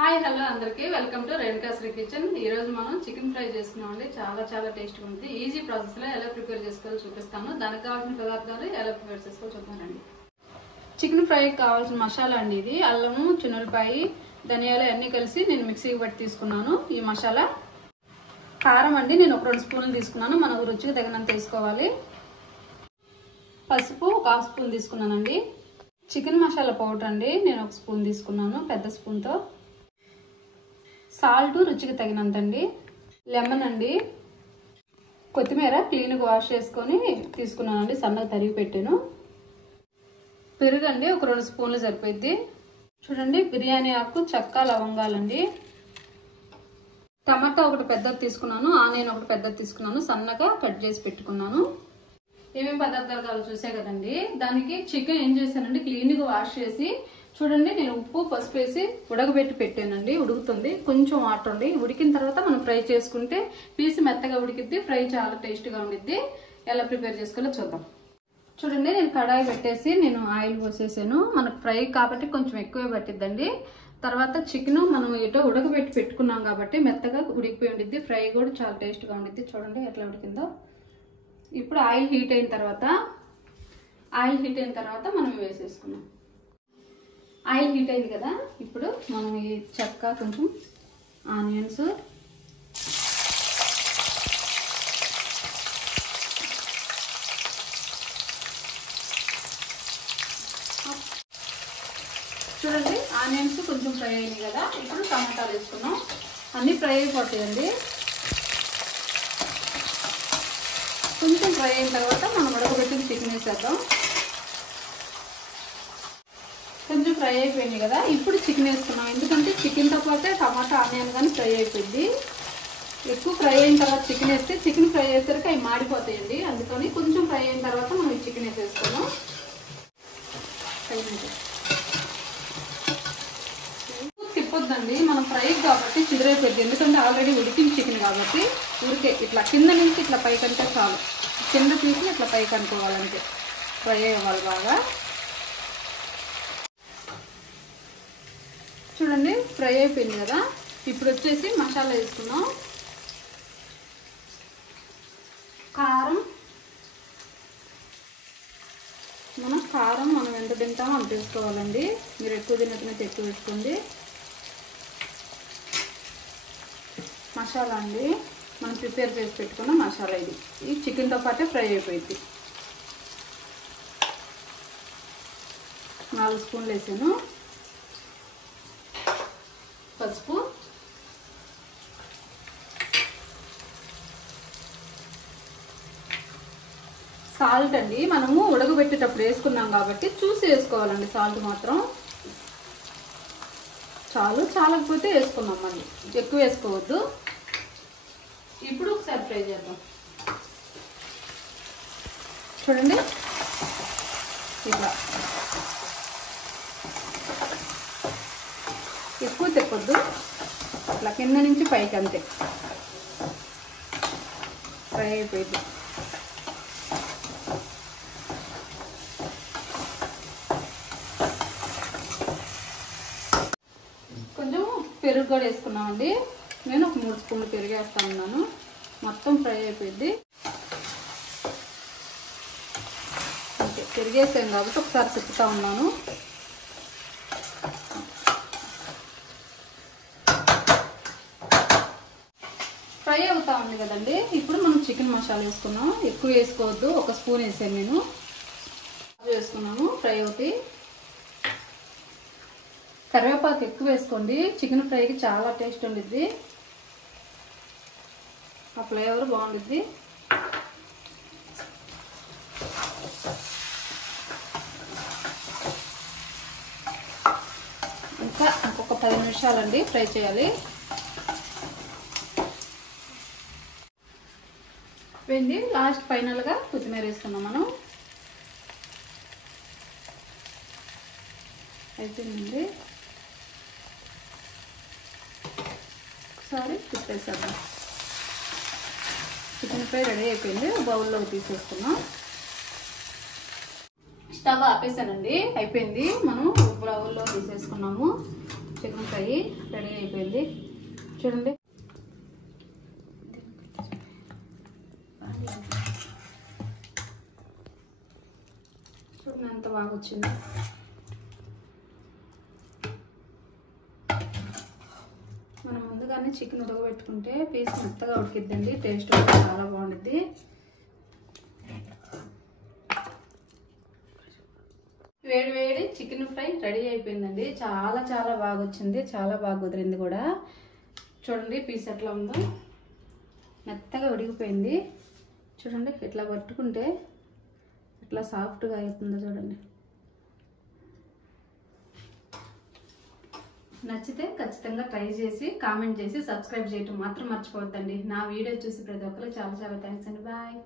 Hi hello అందరికీ welcome to Renuka Sri kitchen. ఈ రోజు మనం చికెన్ ఫ్రై చేసుకున్నామండి. చాలా టేస్ట్గా ఉంది. ఈజీ ప్రాసెస్ లో ఎలా ప్రిపేర్ చేసుకోవాలో చూపిస్తాను. దానికి కావాల్సిన పదార్థాలు ఎలా ప్రిపేర్ చేసుకోవాలో చూద్దామండి. చికెన్ ఫ్రైకి కావాల్సిన మసాలా అండి ఇది. అల్లము, చిన్నులపాయ, ధనియాలు అన్ని కలిసి నేను మిక్సీకి పట్టి తీసుకున్నాను. ఈ మసాలా కారం అండి నేను ఒక 2 స్పూన్లు తీసుకున్నాను. మన రుచికి తగినంత వేసుకోవాలి. పసుపు ఒక 1/2 స్పూన్ తీసుకున్నానండి. చికెన్ మసాలా పౌడర్ అండి నేను 1 స్పూన్ తీసుకున్నాను పెద్ద స్పూన్తో. సాల్ట్ రుచికి తగినంత అండి. లెమన్ అండి, కొత్తిమీర క్లీన్గా వాష్ చేసుకొని తీసుకున్నానండి, సన్నగా తరిగి పెట్టాను. పెరుగు అండి ఒక 2 స్పూన్లు సరిపోద్ది. చూడండి, బిర్యానీ ఆకు, చెక్క, లవంగాలండి. టమాటా ఒకటి పెద్దది తీసుకున్నాను, ఆనియన్ ఒకటి పెద్దది తీసుకున్నాను, సన్నగా కట్ చేసి పెట్టుకున్నాను. ఏమేమి పదార్థాలు కావాలో చూసే కదండి. దానికి చికెన్ ఏం చేశానండి, క్లీన్గా వాష్ చేసి చూడండి నేను ఉప్పు పసుపు వేసి ఉడకబెట్టి పెట్టానండి. ఉడుకుతుంది, కొంచెం వాటర్ ఉండి. ఉడికిన తర్వాత మనం ఫ్రై చేసుకుంటే పీస్ మెత్తగా ఉడికిద్ది, ఫ్రై చాలా టేస్ట్గా ఉండిద్ది. ఎలా ప్రిపేర్ చేసుకోవాలో చూద్దాం. చూడండి, నేను కడాయి పెట్టేసి నేను ఆయిల్ పోసేసాను. మనకు ఫ్రై కాబట్టి కొంచెం ఎక్కువే పట్టిద్దండి. తర్వాత చికెన్ మనం ఎటో ఉడకబెట్టి పెట్టుకున్నాం కాబట్టి మెత్తగా ఉడికిపోయి ఉండిద్ది. ఫ్రై కూడా చాలా టేస్ట్గా ఉండిద్ది. చూడండి ఎట్లా ఉడికిందో. ఇప్పుడు ఆయిల్ హీట్ అయిన తర్వాత మనం వేసేసుకున్నాం. ఆయిల్ హీట్ అయింది కదా, ఇప్పుడు మనం ఈ చెక్క, కొంచెం ఆనియన్స్, చూడండి ఆనియన్స్ కొంచెం ఫ్రై అయింది కదా, ఇప్పుడు టమాటాలు వేసుకున్నాం. అన్నీ ఫ్రై అయిపోతాయండి. కొంచెం ఫ్రై అయిన తర్వాత మనం ఉడకబెట్టిన చికెన్ వేసేద్దాం. కొంచెం ఫ్రై అయిపోయింది కదా, ఇప్పుడు చికెన్ వేసుకున్నాం. ఎందుకంటే చికెన్తో పాటే టమాటా, ఆనియన్ కానీ ఫ్రై అయిపోయింది. ఎక్కువ ఫ్రై అయిన తర్వాత చికెన్ వేస్తే చికెన్ ఫ్రై అయ్యేసరికి అవి మాడిపోతాయండి. అందుకని కొంచెం ఫ్రై అయిన తర్వాత మనం ఈ చికెన్ వేసేసుకున్నాం. తిప్పొద్దండి, మనం ఫ్రై కాబట్టి చిదిరైపోద్ది. ఎందుకంటే ఆల్రెడీ ఉడికిన చికెన్ కాబట్టి ఊరికే ఇట్లా కింద నుంచి ఇట్లా పైకంటే చాలు. కింద పీసులు ఇట్లా పైకి అనుకోవాలంటే ఫ్రై అవ్వాలి బాగా. చూడండి ఫ్రై అయిపోయింది కదా, ఇప్పుడు వచ్చేసి మసాలా వేసుకున్నాం. కారం మనం ఎంత తింటామో అంత వేసుకోవాలండి. మీరు ఎక్కువ తినట్లయితే ఎక్కువ వేసుకోండి. మసాలా అండి మనం ప్రిపేర్ చేసి పెట్టుకున్న మసాలా ఇది. ఈ చికెన్తో పాటే ఫ్రై అయిపోయింది. 4 స్పూన్లు వేసాను. పసుపు, సాల్ట్ అండి మనము ఉడకబెట్టేటప్పుడు వేసుకున్నాం కాబట్టి చూసి వేసుకోవాలండి. సాల్ట్ మాత్రం చాలు, చాలకపోతే వేసుకున్నాం, మళ్ళీ ఎక్కువ వేసుకోవద్దు. ఇప్పుడు ఒకసారి ఫ్రై చేద్దాం. చూడండి ఇట్లా ఎక్కువ తిప్పొద్దు, అట్లా కింద నుంచి పైకి అంతే ఫ్రై అయిపోయింది. కొంచెం పెరుగు కూడా వేసుకున్నామండి. నేను ఒక 3 స్పూన్లు పెరుగు వేస్తా ఉన్నాను. మొత్తం ఫ్రై అయిపోయింది. ఓకే, పెరుగు వేసాను కాబట్టి ఒకసారి తిప్పుతా ఉన్నాను. ఫ్రై అవుతా ఉంది కదండి. ఇప్పుడు మనం చికెన్ మసాలా వేసుకున్నాం. ఎక్కువ వేసుకోవద్దు, 1 స్పూన్ వేసాను నేను. వేసుకున్నాము ఫ్రై అవుతాయి. కరివేపాకు ఎక్కువ వేసుకోండి, చికెన్ ఫ్రైకి చాలా టేస్ట్ ఉండిద్ది. ఆ ఫ్లేవర్ బాగుండిద్ది. ఇంకా ఇంకొక 10 నిమిషాలండి ఫ్రై చేయాలి. వెండి లాస్ట్ ఫైనల్గా కొత్తిమీర వేసుకున్నాం మనం. అయిపోయిందండి, ఒకసారి తిప్పేసేద్దాం. చికెన్ ఫ్రై రెడీ అయిపోయింది. బౌల్లో తీసేసుకున్నాం. స్టవ్ ఆపేసానండి, అయిపోయింది. మనం బౌల్లో తీసేసుకున్నాము. చికెన్ ఫ్రై రెడీ అయిపోయింది చూడండి. చూడండి ఎంత బాగా వచ్చింది. మనం ముందుగానే చికెన్ ఉడకబెట్టుకుంటే పీస్ మెత్తగా ఉడికిద్దండి, టేస్ట్ కూడా చాలా బాగుంటుంది. వేడి వేడి చికెన్ ఫ్రై రెడీ అయిపోయిందండి. చాలా చాలా బాగా వచ్చింది, చాలా బాగా కుదిరింది కూడా. చూడండి పీస్ ఎట్లా ఉందో, మెత్తగా ఉడికిపోయింది. చూడండి ఇట్లా పట్టుకుంటే ఎట్లా సాఫ్ట్గా అవుతుందో చూడండి. నచ్చితే ఖచ్చితంగా ట్రై చేసి కామెంట్ చేసి సబ్స్క్రైబ్ చేయటం మాత్రం మర్చిపోవద్దండి. నా వీడియో చూసి ప్రతి ఒక్కరికి చాలా చాలా థ్యాంక్స్ అండి. బాయ్.